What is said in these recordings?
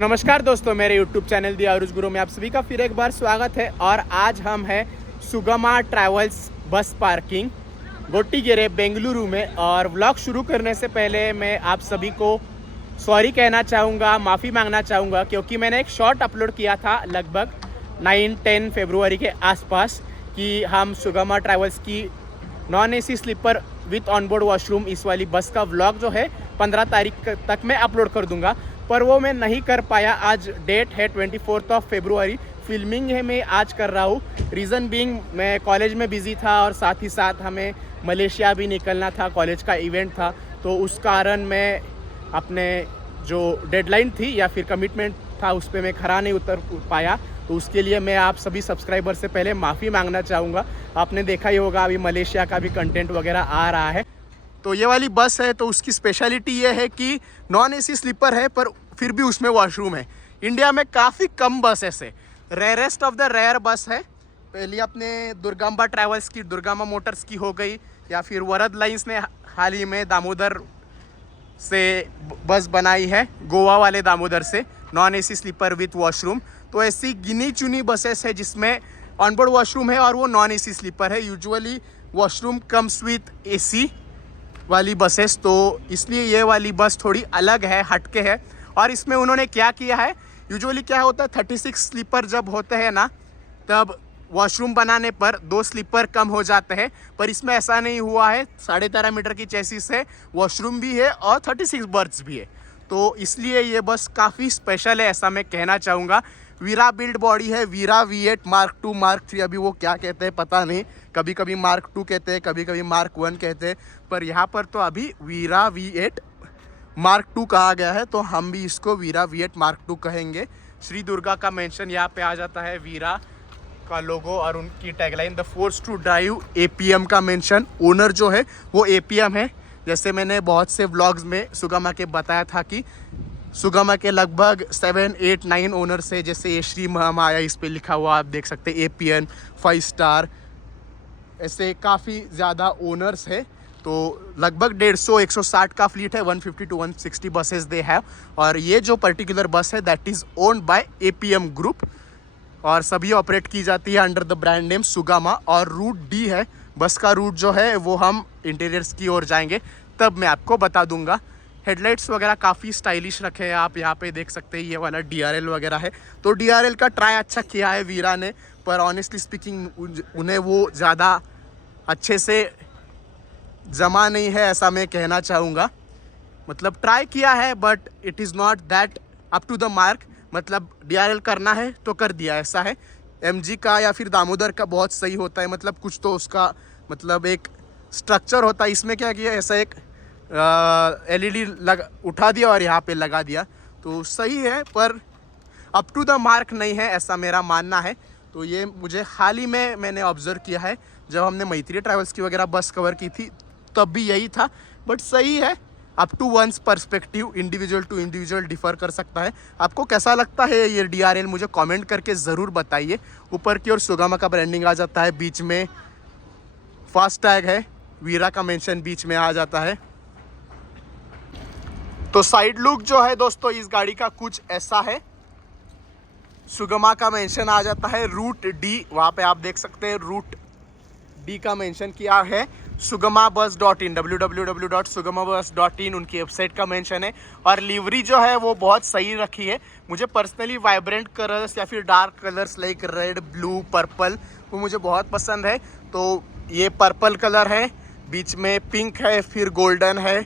नमस्कार दोस्तों, मेरे YouTube चैनल दी आरुष गुरु में आप सभी का फिर एक बार स्वागत है। और आज हम हैं सुगमा ट्रैवल्स बस पार्किंग गोटीगेरे बेंगलुरु में। और व्लॉग शुरू करने से पहले मैं आप सभी को सॉरी कहना चाहूँगा, माफ़ी मांगना चाहूँगा, क्योंकि मैंने एक शॉर्ट अपलोड किया था लगभग 9-10 फरवरी के आसपास कि हम सुगमा ट्रैवल्स की non AC sleeper with onboard washroom इस वाली बस का व्लॉग जो है 15 तारीख तक मैं अपलोड कर दूंगा, पर वो मैं नहीं कर पाया। आज डेट है 24 फरवरी, फिल्मिंग है मैं आज कर रहा हूँ। रीज़न बीइंग मैं कॉलेज में बिज़ी था और साथ ही साथ हमें मलेशिया भी निकलना था, कॉलेज का इवेंट था, तो उस कारण मैं अपने जो डेडलाइन थी या फिर कमिटमेंट था उस पर मैं खरा नहीं उतर पाया। तो उसके लिए मैं आप सभी सब्सक्राइबर से पहले माफ़ी मांगना चाहूँगा। आपने देखा ही होगा अभी मलेशिया का भी कंटेंट वगैरह आ रहा है। तो ये वाली बस है तो उसकी स्पेशलिटी ये है कि नॉन AC स्लीपर है, पर फिर भी उसमें वॉशरूम है। इंडिया में काफ़ी कम बस ऐसे रेयरेस्ट ऑफ द रेयर बस है। पहले अपने दुर्गांबा ट्रैवल्स की, दुर्गांबा मोटर्स की हो गई, या फिर वरद लाइंस ने हाल ही में दामोदर से बस बनाई है, गोवा वाले दामोदर से, non AC sleeper with washroom. तो ऐसी गिनी चुनी बसेस है जिसमें ऑनबोर्ड वॉशरूम है और वो नॉन AC स्लीपर है। Usually washroom comes with AC वाली बसेस, तो इसलिए ये वाली बस थोड़ी अलग है, हटके है। और इसमें उन्होंने क्या किया है, यूजुअली क्या होता है 36 स्लीपर जब होते हैं ना, तब वॉशरूम बनाने पर 2 स्लीपर कम हो जाते हैं, पर इसमें ऐसा नहीं हुआ है। 13.5 मीटर की चेसिस है, वॉशरूम भी है और 36 बर्थ्स भी है। तो इसलिए ये बस काफ़ी स्पेशल है, ऐसा मैं कहना चाहूँगा। वीरा बिल्ड बॉडी है, वीरा V8 Mark 2 Mark 3, अभी वो क्या कहते हैं पता नहीं, कभी कभी Mark 2 कहते हैं, कभी कभी Mark 1 कहते हैं, पर यहाँ पर तो अभी वीरा V8 Mark 2 कहा गया है, तो हम भी इसको वीरा V8 Mark 2 कहेंगे। श्री दुर्गा का मेंशन यहाँ पे आ जाता है, वीरा का लोगो और उनकी tagline the force to drive APM का मेंशन। ओनर जो है वो APM है। जैसे मैंने बहुत से व्लॉग्स में सुगमा के बताया था कि सुगमा के लगभग 7, 8, 9 ओनर्स है। जैसे ये श्री महामाया, इस पे लिखा हुआ आप देख सकते हैं APN 5 स्टार, ऐसे काफ़ी ज़्यादा ओनर्स है। तो लगभग 150-160 का फ्लीट है, 150 to 160 बसेस दे हैव। और ये जो पर्टिकुलर बस है that is owned by APM group और सभी ऑपरेट की जाती है अंडर द ब्रांड नेम सुगमा। और रूट D है बस का रूट जो है, वो हम इंटीरियर्स की ओर जाएंगे तब मैं आपको बता दूंगा। हेडलाइट्स वगैरह काफ़ी स्टाइलिश रखे हैं, आप यहाँ पे देख सकते हैं। ये वाला DRL वगैरह है, तो DRL का ट्राई अच्छा किया है वीरा ने, पर ऑनेस्टली स्पीकिंग उन्हें वो ज़्यादा अच्छे से जमा नहीं है, ऐसा मैं कहना चाहूँगा। मतलब ट्राई किया है but it is not that up to the mark. मतलब DRL करना है तो कर दिया, ऐसा है। MG का या फिर दामोदर का बहुत सही होता है, मतलब कुछ तो उसका मतलब एक स्ट्रक्चर होता है। इसमें क्या किया, ऐसा एक LED उठा दिया और यहाँ पे लगा दिया, तो सही है, पर अप टू द मार्क नहीं है, ऐसा मेरा मानना है। तो ये मुझे हाल ही में मैंने ऑब्जर्व किया है, जब हमने मैत्री ट्रैवल्स की वगैरह बस कवर की थी तब भी यही था। बट सही है, up to one's perspective, individual to individual differ कर सकता है। आपको कैसा लगता है ये DRL, मुझे कमेंट करके ज़रूर बताइए। ऊपर की ओर सुगमा का ब्रांडिंग आ जाता है, बीच में फास्ट टैग है, वीरा का मेंशन बीच में आ जाता है। तो साइड लुक जो है दोस्तों इस गाड़ी का कुछ ऐसा है। सुगमा का मेंशन आ जाता है, रूट D, वहाँ पे आप देख सकते हैं रूट D का मेंशन किया है। sugamabus.in, www.sugamabus.in उनकी वेबसाइट का मेंशन है। और लिवरी जो है वो बहुत सही रखी है। मुझे पर्सनली वाइब्रेंट कलर्स या फिर dark colours like red, blue, purple वो मुझे बहुत पसंद है। तो ये पर्पल कलर है, बीच में पिंक है, फिर गोल्डन है,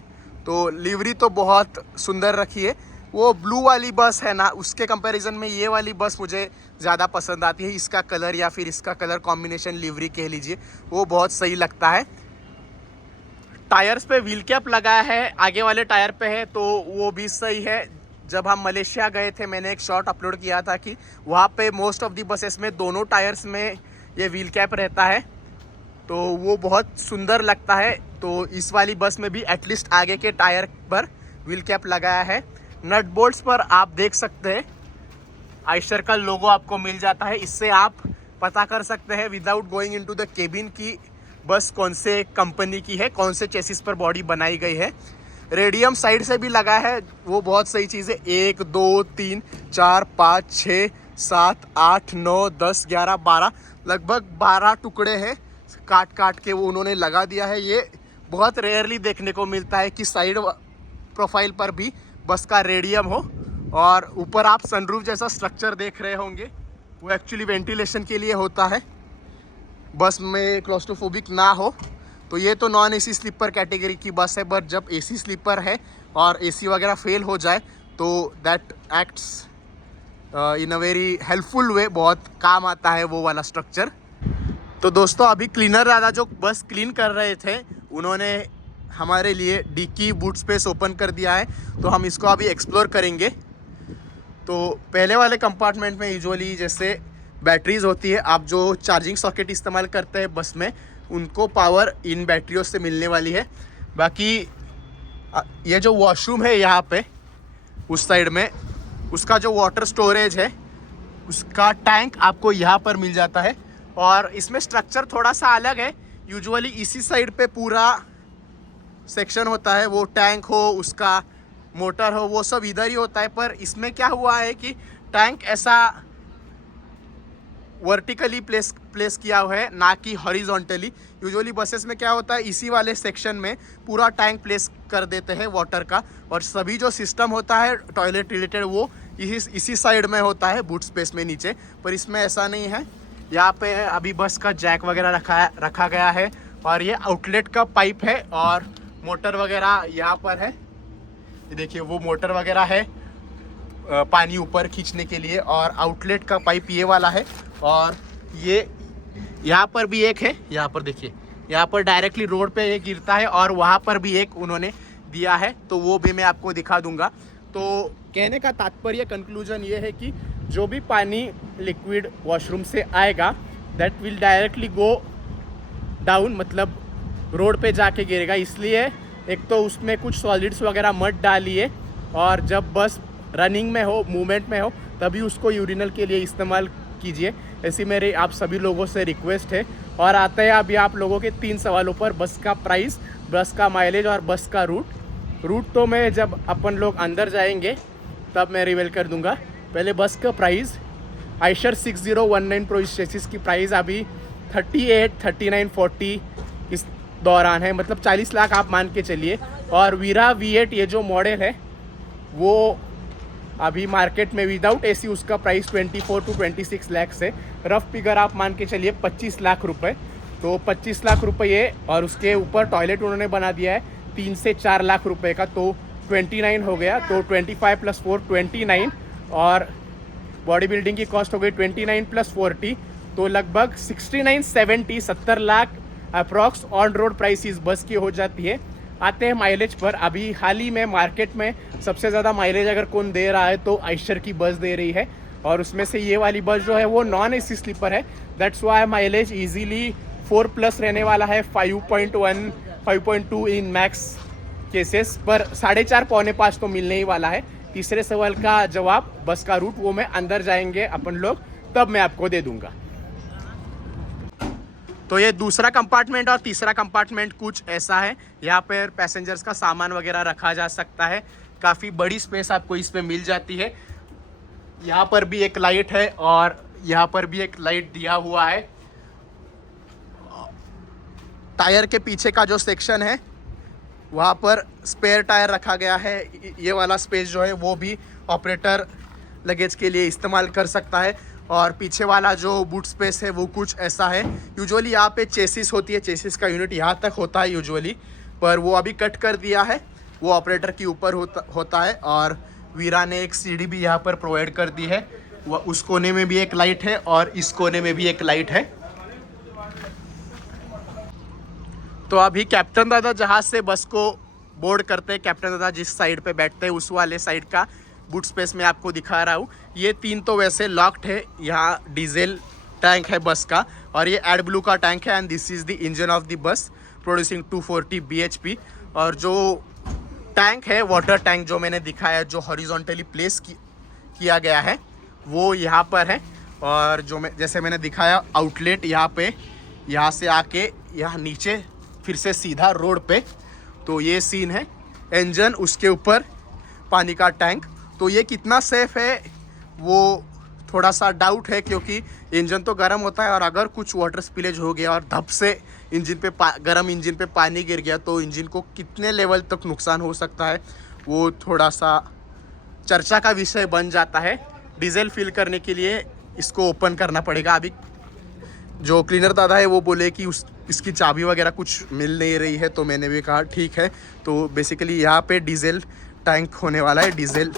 तो लिवरी तो बहुत सुंदर रखी है। वो ब्लू वाली बस है ना, उसके कंपैरिजन में ये वाली बस मुझे ज़्यादा पसंद आती है। इसका कलर या फिर इसका कलर कॉम्बिनेशन, लिवरी कह लीजिए, वो बहुत सही लगता है। टायर्स पे व्हील कैप लगाया है, आगे वाले टायर पे है, तो वो भी सही है। जब हम मलेशिया गए थे मैंने एक शॉट अपलोड किया था कि वहाँ पे मोस्ट ऑफ दी बसेस में दोनों टायर्स में ये व्हील कैप रहता है, तो वो बहुत सुंदर लगता है। तो इस वाली बस में भी एटलीस्ट आगे के टायर पर व्हील कैप लगाया है। नट बोल्ट्स पर आप देख सकते हैं आयशर का लोगो आपको मिल जाता है। इससे आप पता कर सकते हैं without going into the cabin की बस कौन से कंपनी की है, कौन से चेसिस पर बॉडी बनाई गई है। रेडियम साइड से भी लगा है, वो बहुत सही चीज़ है। 1 2 3 4 5 6 7 8 9 10 11 12 लगभग 12 टुकड़े हैं, काट काट के वो उन्होंने लगा दिया है। ये बहुत रेयरली देखने को मिलता है कि साइड प्रोफाइल पर भी बस का रेडियम हो। और ऊपर आप सनरूफ जैसा स्ट्रक्चर देख रहे होंगे, वो एक्चुअली वेंटिलेशन के लिए होता है, बस में क्लॉस्ट्रोफोबिक ना हो। तो ये तो नॉन एसी स्लीपर कैटेगरी की बस है, बट जब एसी स्लीपर है और एसी वगैरह फेल हो जाए तो that acts in a very helpful way, बहुत काम आता है वो वाला स्ट्रक्चर। तो दोस्तों अभी क्लीनर दादा जो बस क्लीन कर रहे थे, उन्होंने हमारे लिए डिक्की बूट स्पेस ओपन कर दिया है, तो हम इसको अभी एक्सप्लोर करेंगे। तो पहले वाले कंपार्टमेंट में यूजुअली जैसे बैटरीज होती है, आप जो चार्जिंग सॉकेट इस्तेमाल करते हैं बस में, उनको पावर इन बैटरियों से मिलने वाली है। बाकी ये जो वॉशरूम है यहाँ पे उस साइड में, उसका जो वाटर स्टोरेज है उसका टैंक आपको यहाँ पर मिल जाता है। और इसमें स्ट्रक्चर थोड़ा सा अलग है, यूजुअली इसी साइड पे पूरा सेक्शन होता है, वो टैंक हो उसका मोटर हो वो सब इधर ही होता है। पर इसमें क्या हुआ है कि टैंक ऐसा वर्टिकली प्लेस किया हुआ है, ना कि हॉरिजॉन्टली। यूजुअली बसेस में क्या होता है, इसी वाले सेक्शन में पूरा टैंक प्लेस कर देते हैं वाटर का, और सभी जो सिस्टम होता है टॉयलेट रिलेटेड वो इसी साइड में होता है बूट स्पेस में नीचे। पर इसमें ऐसा नहीं है, यहाँ पे अभी बस का जैक वगैरह रखा गया है, और ये आउटलेट का पाइप है, और मोटर वगैरह यहाँ पर है। ये देखिए वो मोटर वगैरह है पानी ऊपर खींचने के लिए, और आउटलेट का पाइप ये वाला है। और ये यहाँ पर भी एक है, यहाँ पर देखिए, यहाँ पर डायरेक्टली रोड पे ये गिरता है, और वहाँ पर भी एक उन्होंने दिया है, तो वो भी मैं आपको दिखा दूंगा। तो कहने का तात्पर्य कंक्लूजन ये है कि जो भी पानी लिक्विड वॉशरूम से आएगा that will directly go down, मतलब रोड पे जाके गिरेगा। इसलिए एक तो उसमें कुछ सॉलिड्स वगैरह मत डालिए, और जब बस रनिंग में हो, मूवमेंट में हो, तभी उसको यूरिनल के लिए इस्तेमाल कीजिए। ऐसी मेरी आप सभी लोगों से रिक्वेस्ट है। और आते हैं अभी आप लोगों के 3 सवालों पर, बस का प्राइस, बस का माइलेज और बस का रूट तो मैं जब अपन लोग अंदर जाएंगे तब मैं रिवील कर दूंगा। पहले बस का प्राइस, आइशर 6019 प्रो चेसिस की प्राइस अभी 38, 39, 40 इस दौरान है, मतलब 40 लाख आप मान के चलिए। और वीरा V8 ये जो मॉडल है वो अभी मार्केट में विदाउट एसी उसका प्राइस 24 to 26 लाख से, रफ फिगर आप मान के चलिए 25 लाख रुपए। तो 25 लाख रुपये, और उसके ऊपर टॉयलेट उन्होंने बना दिया है 3 से 4 लाख रुपए का, तो 29 हो गया। तो 25 + 4 29, और बॉडी बिल्डिंग की कॉस्ट हो गई 29 + 40, तो लगभग 70 lakh approx on road price इस बस की हो जाती है। आते हैं माइलेज पर। अभी हाल ही में मार्केट में सबसे ज़्यादा माइलेज अगर कौन दे रहा है तो आइशर की बस दे रही है, और उसमें से ये वाली बस जो है वो नॉन एसी स्लीपर है। दैट्स वाई माइलेज इजीली 4+ रहने वाला है, 5.1 5.2 इन मैक्स केसेस पर, 4.5 पौने 5 तो मिलने ही वाला है। तीसरे सवाल का जवाब बस का रूट वो मैं अंदर जाएंगे अपन लोग तब मैं आपको दे दूंगा। तो ये दूसरा कंपार्टमेंट और तीसरा कंपार्टमेंट कुछ ऐसा है, यहाँ पर पैसेंजर्स का सामान वगैरह रखा जा सकता है, काफ़ी बड़ी स्पेस आपको इसमें मिल जाती है। यहाँ पर भी एक लाइट है, और यहाँ पर भी एक लाइट दिया हुआ है। टायर के पीछे का जो सेक्शन है वहाँ पर स्पेयर टायर रखा गया है। ये वाला स्पेस जो है वो भी ऑपरेटर लगेज के लिए इस्तेमाल कर सकता है। और पीछे वाला जो बूट स्पेस है वो कुछ ऐसा है। यूजुअली यहाँ पे चेसिस होती है, चेसिस का यूनिट यहाँ तक होता है यूजुअली, पर वो अभी कट कर दिया है, वो ऑपरेटर के ऊपर होता है। और वीरा ने एक सीढ़ी भी यहाँ पर प्रोवाइड कर दी है, वह उस कोने में भी एक लाइट है और इस कोने में भी एक लाइट है। तो अभी कैप्टन दादा जहाज से बस को बोर्ड करते हैं, कैप्टन दादा जिस साइड पे बैठते हैं उस वाले साइड का बूट स्पेस में आपको दिखा रहा हूँ। ये 3 तो वैसे लॉक्ड है। यहाँ डीजल टैंक है बस का, और ये एड ब्लू का टैंक है, and this is the engine of the bus producing 240 bhp। और जो टैंक है, वाटर टैंक जो मैंने दिखाया, जो हॉरिजॉन्टली प्लेस किया गया है वो यहाँ पर है। और जो जैसे मैंने दिखाया आउटलेट यहाँ पे, यहाँ से आके यहाँ नीचे फिर से सीधा रोड पे, तो ये सीन है। इंजन, उसके ऊपर पानी का टैंक। तो ये कितना सेफ़ है वो थोड़ा सा डाउट है, क्योंकि इंजन तो गर्म होता है और अगर कुछ वाटर स्पिलेज हो गया और धप से इंजन पे गर्म इंजन पे पानी गिर गया तो इंजन को कितने लेवल तक नुकसान हो सकता है वो थोड़ा सा चर्चा का विषय बन जाता है। डीजल फिल करने के लिए इसको ओपन करना पड़ेगा। अभी जो क्लीनर दादा है वो बोले कि इसकी चाबी वगैरह कुछ मिल नहीं रही है, तो मैंने भी कहा ठीक है। तो बेसिकली यहाँ पे डीजल टैंक होने वाला है, डीजल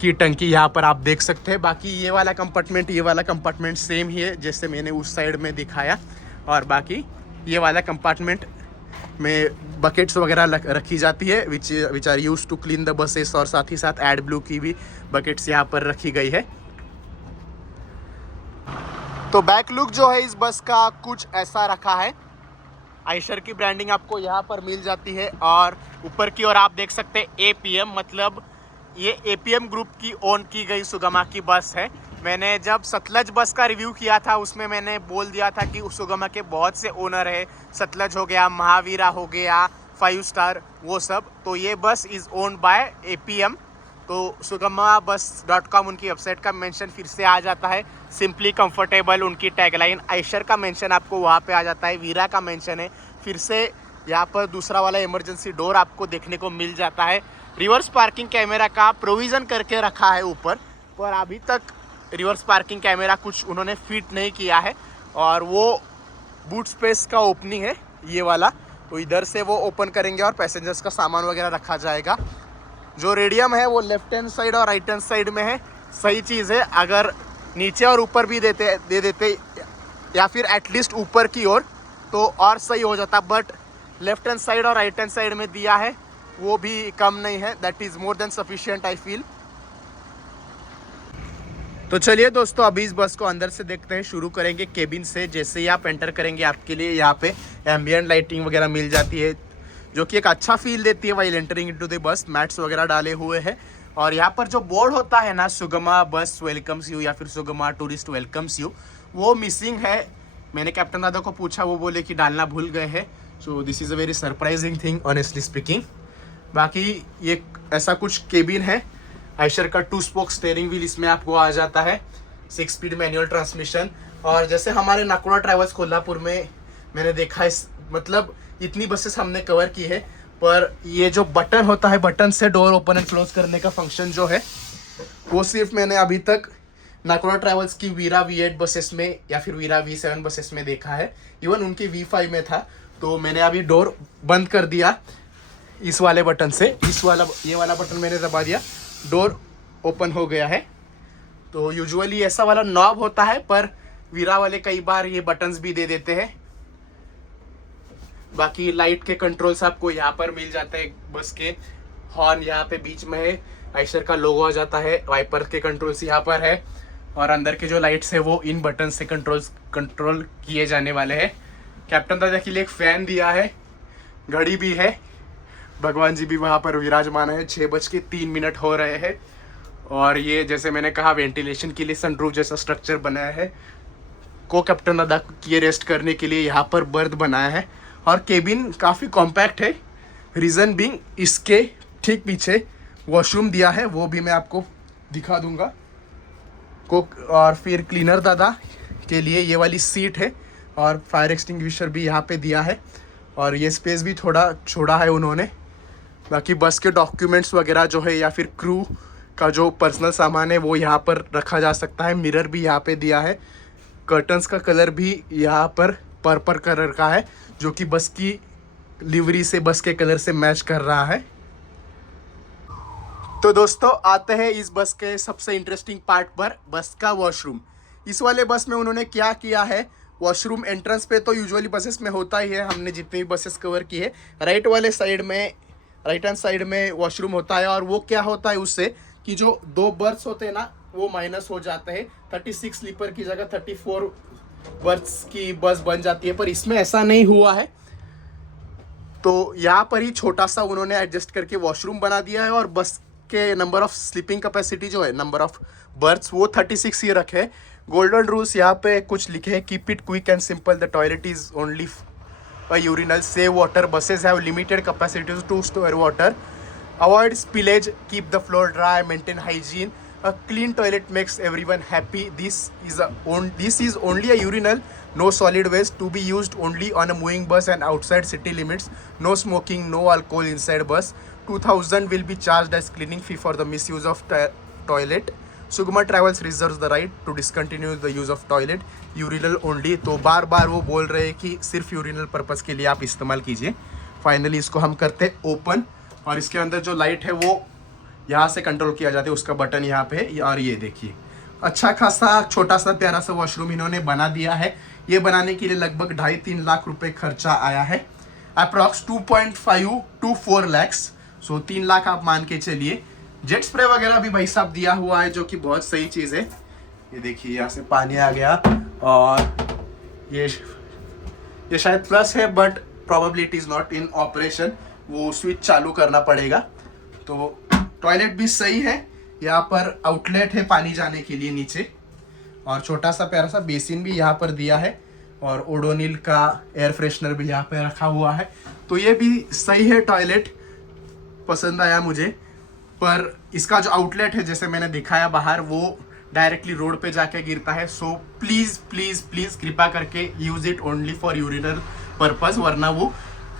की टंकी यहाँ पर आप देख सकते हैं। बाकी ये वाला कंपार्टमेंट सेम ही है जैसे मैंने उस साइड में दिखाया, और बाकी ये वाला कंपार्टमेंट में बकेट्स वगैरह रखी जाती है which are use to clean the buses, और साथ ही साथ एड ब्लू की भी बकेट्स यहाँ पर रखी गई है। तो बैक लुक जो है इस बस का कुछ ऐसा रखा है। आयशर की ब्रांडिंग आपको यहाँ पर मिल जाती है, और ऊपर की ओर आप देख सकते हैं APM, मतलब ये APM ग्रुप की ओन की गई सुगमा की बस है। मैंने जब सतलज बस का रिव्यू किया था उसमें मैंने बोल दिया था कि उस सुगमा के बहुत से ओनर है, सतलज हो गया, महावीरा हो गया, 5 स्टार, वो सब। तो ये बस इज़ ओन्ड बाय APM। तो sugamabus.com उनकी वेबसाइट का मेंशन फिर से आ जाता है। सिंपली कंफर्टेबल उनकी टैगलाइन, आयशर का मेंशन आपको वहाँ पे आ जाता है, वीरा का मेंशन है। फिर से यहाँ पर दूसरा वाला इमरजेंसी डोर आपको देखने को मिल जाता है। रिवर्स पार्किंग कैमरा का प्रोविज़न करके रखा है ऊपर, पर अभी तक रिवर्स पार्किंग कैमरा कुछ उन्होंने फिट नहीं किया है। और वो बूट स्पेस का ओपनिंग है ये वाला, तो इधर से वो ओपन करेंगे और पैसेंजर्स का सामान वगैरह रखा जाएगा। जो रेडियम है वो लेफ्ट हैंड साइड और राइट हैंड साइड में है, सही चीज़ है। अगर नीचे और ऊपर भी दे देते या फिर एटलीस्ट ऊपर की ओर तो और सही हो जाता, बट लेफ्ट हैंड साइड और राइट हैंड साइड में दिया है वो भी कम नहीं है। That is more than sufficient I feel. तो चलिए दोस्तों, अभी इस बस को अंदर से देखते हैं। शुरू करेंगे केबिन से। जैसे ही आप एंटर करेंगे आपके लिए यहाँ पे एम्बियंट लाइटिंग वगैरह मिल जाती है, जो कि एक अच्छा फील देती है while entering into the bus. Mats वगैरह डाले हुए हैं, और यहाँ पर जो बोर्ड होता है ना, सुगमा बस वेलकम्स यू या फिर सुगमा टूरिस्ट वेलकम्स यू, वो मिसिंग है। मैंने कैप्टन दादा को पूछा, वो बोले कि डालना भूल गए हैं। So this is a very surprising thing honestly speaking. बाकी ये ऐसा कुछ केबिन है। आयशर का 2 स्पोक स्टीयरिंग व्हील इसमें आपको आ जाता है, 6 स्पीड मैनुअल ट्रांसमिशन। और जैसे हमारे नाकोड़ा ट्रैवल्स कोल्हापुर में मैंने देखा है, मतलब इतनी बसेस हमने कवर की है, पर ये जो बटन होता है, बटन से डोर ओपन एंड क्लोज करने का फंक्शन जो है, वो सिर्फ मैंने अभी तक नाकोड़ा ट्रैवल्स की वीरा V8 बसेस में या फिर वीरा V7 बसेस में देखा है। इवन उनकी V5 में था। तो मैंने अभी डोर बंद कर दिया इस वाले बटन से, ये वाला बटन मैंने दबा दिया, डोर ओपन हो गया है। तो यूजुअली ऐसा वाला नॉब होता है, पर वीरा वाले कई बार ये बटन्स भी दे देते हैं। बाकी लाइट के कंट्रोल्स आपको यहाँ पर मिल जाते हैं। बस के हॉर्न यहाँ पे बीच में है, आयशर का लोगो आ जाता है, वाइपर के कंट्रोल्स यहाँ पर है, और अंदर के जो लाइट्स है वो इन बटन से कंट्रोल किए जाने वाले हैं। कैप्टन दादा के लिए एक फ़ैन दिया है, घड़ी भी है, भगवान जी भी वहाँ पर विराजमान है। 6:03 हो रहे हैं। और ये जैसे मैंने कहा वेंटिलेशन के लिए सनरूफ जैसा स्ट्रक्चर बनाया है। को कैप्टन दादा के रेस्ट करने के लिए यहाँ पर बर्थ बनाया है, और केबिन काफ़ी कॉम्पैक्ट है। रीज़न बीइंग इसके ठीक पीछे वॉशरूम दिया है, वो भी मैं आपको दिखा दूंगा। और फिर क्लीनर दादा के लिए ये वाली सीट है, और फायर एक्सटिंग्विशर भी यहाँ पे दिया है, और ये स्पेस भी थोड़ा छोड़ा है उन्होंने। बाकी बस के डॉक्यूमेंट्स वगैरह जो है या फिर क्रू का जो पर्सनल सामान है वो यहाँ पर रखा जा सकता है। मिरर भी यहाँ पे दिया है। कर्टन्स का कलर भी यहाँ पर पर्पल कलर का है, जो कि बस की लिवरी से, बस के कलर से मैच कर रहा है। तो दोस्तों आते हैं इस बस के सबसे इंटरेस्टिंग पार्ट पर, बस का वॉशरूम। इस वाले बस में उन्होंने क्या किया है, वॉशरूम एंट्रेंस पे तो यूजुअली बसेस में होता ही है, हमने जितनी भी बसेस कवर की है, राइट हैंड साइड में वॉशरूम होता है। और वो क्या होता है उससे कि जो 2 बर्थ्स होते हैं ना वो माइनस हो जाते हैं। 36 स्लीपर की जगह 34 बर्थ्स की बस बन जाती है, पर इसमें ऐसा नहीं हुआ है। तो यहाँ पर ही छोटा सा उन्होंने एडजस्ट करके वॉशरूम बना दिया है, और बस के नंबर ऑफ स्लीपिंग कैपेसिटी जो है, नंबर ऑफ बर्थ्स, वो 36 ही रखे। गोल्डन रूल्स यहाँ पे कुछ लिखे हैं, keep it quick and simple, the toilet is only a urinal. Save water. Buses have limited capacities to store water. Avoid spillage. Keep the floor dry. Maintain hygiene. A clean toilet makes everyone happy. This is only a urinal. No solid waste, to be used only on a moving bus and outside city limits. No smoking, no alcohol inside bus. 2000 will be charged as cleaning fee for the misuse of toilet. Sugama Travels reserves the right to discontinue the use of toilet. Urinal only. तो बार बार वो बोल रहे हैं कि सिर्फ urinal purpose के लिए आप इस्तेमाल कीजिए. फाइनली इसको हम करते हैं ओपन, और इसके अंदर जो लाइट है वो यहाँ से कंट्रोल किया जाता है. उसका बटन यहाँ पे है. और ये देखिए अच्छा खासा छोटा सा प्यारा सा वॉशरूम इन्होंने बना दिया है. ये बनाने के लिए लगभग 2.5-3 लाख रुपए खर्चा आया है. Approx 2.5 to 4 lakhs. सो 3 लाख आप मान के चलिए. जेट स्प्रे वगैरह भी भाई साहब दिया हुआ है, जो कि बहुत सही चीज़ है. ये देखिए यहाँ से पानी आ गया, और ये शायद प्लस है, but probably it is not in operation. वो स्विच चालू करना पड़ेगा. तो टॉयलेट भी सही है. यहाँ पर आउटलेट है पानी जाने के लिए नीचे, और छोटा सा प्यारा सा बेसिन भी यहाँ पर दिया है, और ओडोनिल का एयर फ्रेशनर भी यहाँ पे रखा हुआ है. तो ये भी सही है. टॉयलेट पसंद आया मुझे. पर इसका जो आउटलेट है जैसे मैंने दिखाया बाहर, वो डायरेक्टली रोड पे जाके गिरता है. सो प्लीज़ प्लीज़ प्लीज़ कृपा करके use it only for urinal purpose, वरना वो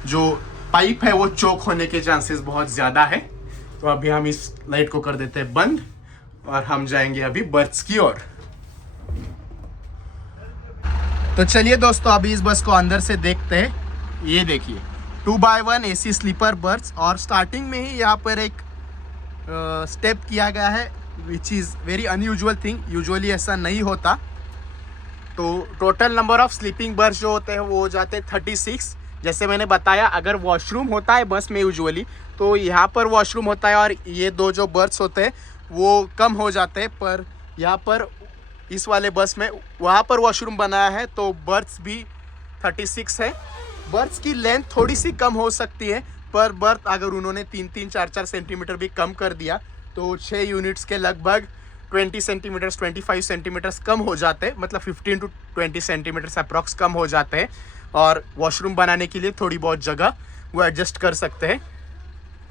जो पाइप है वो चोक होने के चांसेस बहुत ज़्यादा है. तो अभी हम इस लाइट को कर देते हैं बंद, और हम जाएंगे अभी बर्थ्स की ओर. तो चलिए दोस्तों, अभी इस बस को अंदर से देखते हैं. ये देखिए 2x1 AC स्लीपर बर्थ, और स्टार्टिंग में ही यहाँ पर एक स्टेप किया गया है, which is very unusual thing. Usually ऐसा नहीं होता. तो total number of sleeping birth जो होते हैं वो हो जाते हैं 36. जैसे मैंने बताया, अगर वॉशरूम होता है बस में यूजुअली, तो यहाँ पर वॉशरूम होता है, और ये दो जो बर्थ्स होते हैं वो कम हो जाते हैं. पर यहाँ पर इस वाले बस में वहाँ पर वॉशरूम बनाया है, तो बर्थ्स भी 36 है. बर्थ्स की लेंथ थोड़ी सी कम हो सकती है, पर बर्थ अगर उन्होंने 3-3, 4-4 सेंटीमीटर भी कम कर दिया, तो 6 यूनिट्स के लगभग 20 सेंटीमीटर्स, 25 सेंटीमीटर्स कम हो जाते हैं. मतलब 15 to 20 सेंटीमीटर्स अप्रॉक्स कम हो जाते हैं. और वॉशरूम बनाने के लिए थोड़ी बहुत जगह वो एडजस्ट कर सकते हैं.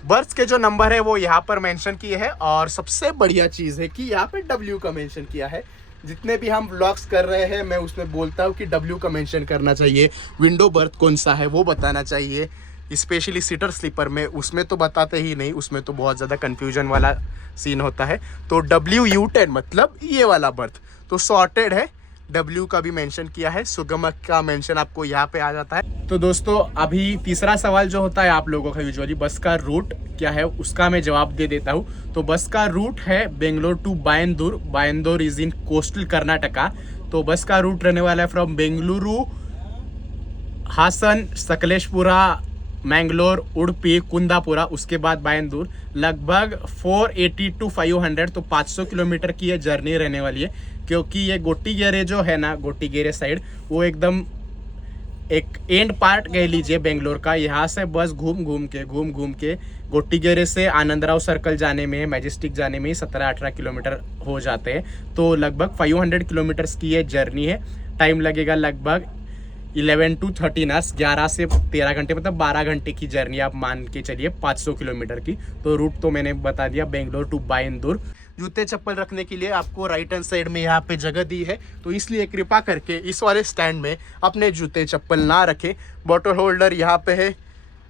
बर्थ के जो नंबर है वो यहाँ पर मेंशन किए हैं, और सबसे बढ़िया चीज़ है कि यहाँ पे W का मेंशन किया है. जितने भी हम व्लॉग्स कर रहे हैं, मैं उसमें बोलता हूँ कि W का मेंशन करना चाहिए. विंडो बर्थ कौन सा है वो बताना चाहिए. स्पेशली सीटर स्लीपर में उसमें तो बताते ही नहीं, उसमें तो बहुत ज़्यादा कन्फ्यूजन वाला सीन होता है. तो WU10 मतलब ये वाला बर्थ तो सॉर्टेड है. W का भी मेंशन किया है. सुगमा का मेंशन आपको यहाँ पे आ जाता है. तो दोस्तों, अभी तीसरा सवाल जो होता है आप लोगों का यूजुअली, बस का रूट क्या है, उसका मैं जवाब दे देता हूँ. तो बस का रूट है Bangalore to Byndoor. Byndoor is in coastal Karnataka. तो बस का रूट रहने वाला है फ्रॉम बेंगलुरु, हासन, सकलेशपुरा, मैंगलोर, उडुपी, कुंदापुरा, उसके बाद बायंदूर. लगभग 480 to 500, तो 500 किलोमीटर की ये जर्नी रहने वाली है. क्योंकि ये गोटीगेरे जो है ना, गोटीगेरे साइड, वो एकदम एक एंड पार्ट कह लीजिए बेंगलोर का. यहाँ से बस घूम घूम के गोटीगेरे से आनंदराव सर्कल जाने में, मैजेस्टिक जाने में 17-18 किलोमीटर हो जाते हैं. तो लगभग 500 किलोमीटर्स की ये जर्नी है. टाइम लगेगा लगभग 11 to 13 आवर्स, 11 से 13 घंटे, मतलब 12 घंटे की जर्नी आप मान के चलिए 500 किलोमीटर की. तो रूट तो मैंने बता दिया, बेंगलोर टू बायंदूर. जूते चप्पल रखने के लिए आपको राइट हैंड साइड में यहाँ पे जगह दी है. तो इसलिए कृपा करके इस वाले स्टैंड में अपने जूते चप्पल ना रखें. बॉटल होल्डर यहाँ पे है,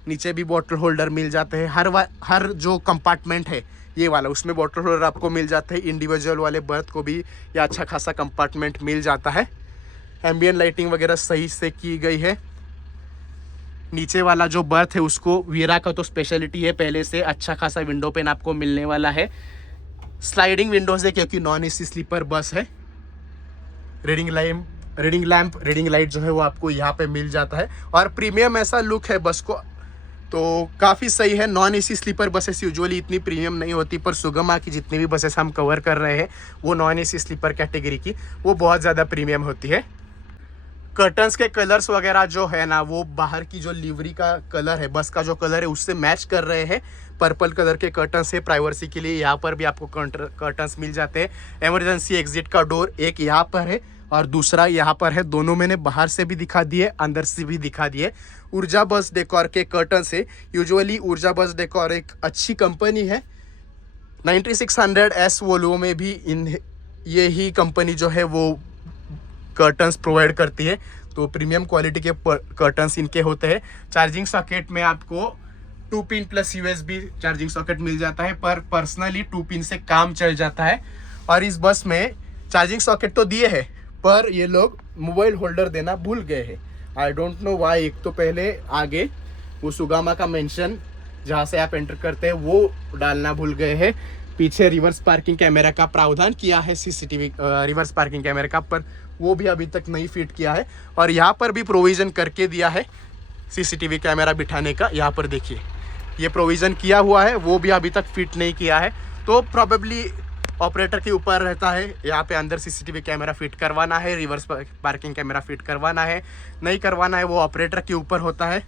नीचे भी बॉटल होल्डर मिल जाते हैं. हर जो कंपार्टमेंट है ये वाला, उसमें बॉटल होल्डर आपको मिल जाते हैं. इंडिविजुअल वाले बर्थ को भी ये अच्छा खासा कंपार्टमेंट मिल जाता है. एम्बियंट लाइटिंग वगैरह सही से की गई है. नीचे वाला जो बर्थ है उसको, वीरा का तो स्पेशलिटी है पहले से, अच्छा खासा विंडो पेन आपको मिलने वाला है. स्लाइडिंग विंडोज है क्योंकि नॉन एसी स्लीपर बस है. रीडिंग लैम्प, रीडिंग लाइट जो है वो आपको यहाँ पे मिल जाता है. और प्रीमियम ऐसा लुक है बस को, तो काफ़ी सही है. Non AC sleeper buses usually इतनी प्रीमियम नहीं होती, पर सुगमा की जितनी भी बसेस हम कवर कर रहे हैं वो नॉन एसी स्लीपर कैटेगरी की, वो बहुत ज़्यादा प्रीमियम होती है. कर्टन्स के कलर्स वगैरह जो है ना, वो बाहर की जो लिवरी का कलर है, बस का जो कलर है उससे मैच कर रहे हैं. पर्पल कलर के कर्टन्स है प्राइवेसी के लिए. यहाँ पर भी आपको कर्टन्स मिल जाते हैं. इमरजेंसी एग्जिट का डोर एक यहाँ पर है, और दूसरा यहाँ पर है, दोनों मैंने बाहर से भी दिखा दिए, अंदर से भी दिखा दिए। ऊर्जा बस डेकोर के कर्टन से। यूजुअली ऊर्जा बस डेकोर एक अच्छी कंपनी है। 9600S वोल्वो में भी ये ही कंपनी जो है वो कर्टन्स प्रोवाइड करती है, तो प्रीमियम क्वालिटी के कर्टन्स इनके होते हैं। चार्जिंग सॉकेट में आपको 2 pin plus USB charging socket मिल जाता है, पर पर्सनली 2 पिन से काम चल जाता है। और इस बस में चार्जिंग सॉकेट तो दिए हैं, पर ये लोग मोबाइल होल्डर देना भूल गए हैं। I don't know why. एक तो पहले आगे वो सुगामा का मेंशन जहाँ से आप एंटर करते हैं वो डालना भूल गए हैं। पीछे रिवर्स पार्किंग कैमरा का प्रावधान किया है, CCTV रिवर्स पार्किंग कैमरा का, पर वो भी अभी तक नहीं फिट किया है। और यहाँ पर भी प्रोविज़न करके दिया है CCTV कैमरा बिठाने का। यहाँ पर देखिए ये प्रोविज़न किया हुआ है, वो भी अभी तक फिट नहीं किया है। तो प्रॉबेबली ऑपरेटर के ऊपर रहता है, यहाँ पे अंदर CCTV कैमरा फिट करवाना है, रिवर्स पार्किंग कैमरा फिट करवाना है, नहीं करवाना है वो ऑपरेटर के ऊपर होता है।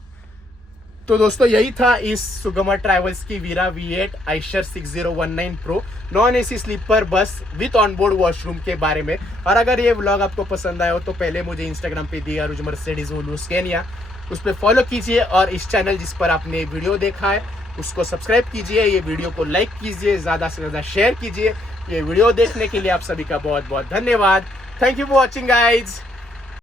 तो दोस्तों यही था इस सुगमा ट्रैवल्स की Veera V8 Eicher 6019 pro non AC sleeper bus with onboard washroom के बारे में। और अगर ये व्लॉग आपको पसंद आया हो तो पहले मुझे इंस्टाग्राम पे दी आरुज मर्सिडीज वोल्वो स्कैनिया उस पर फॉलो कीजिए, और इस चैनल जिस पर आपने वीडियो देखा है उसको सब्सक्राइब कीजिए, ये वीडियो को लाइक कीजिए, ज़्यादा से ज़्यादा शेयर कीजिए। ये वीडियो देखने के लिए आप सभी का बहुत बहुत धन्यवाद। Thank you for watching guys.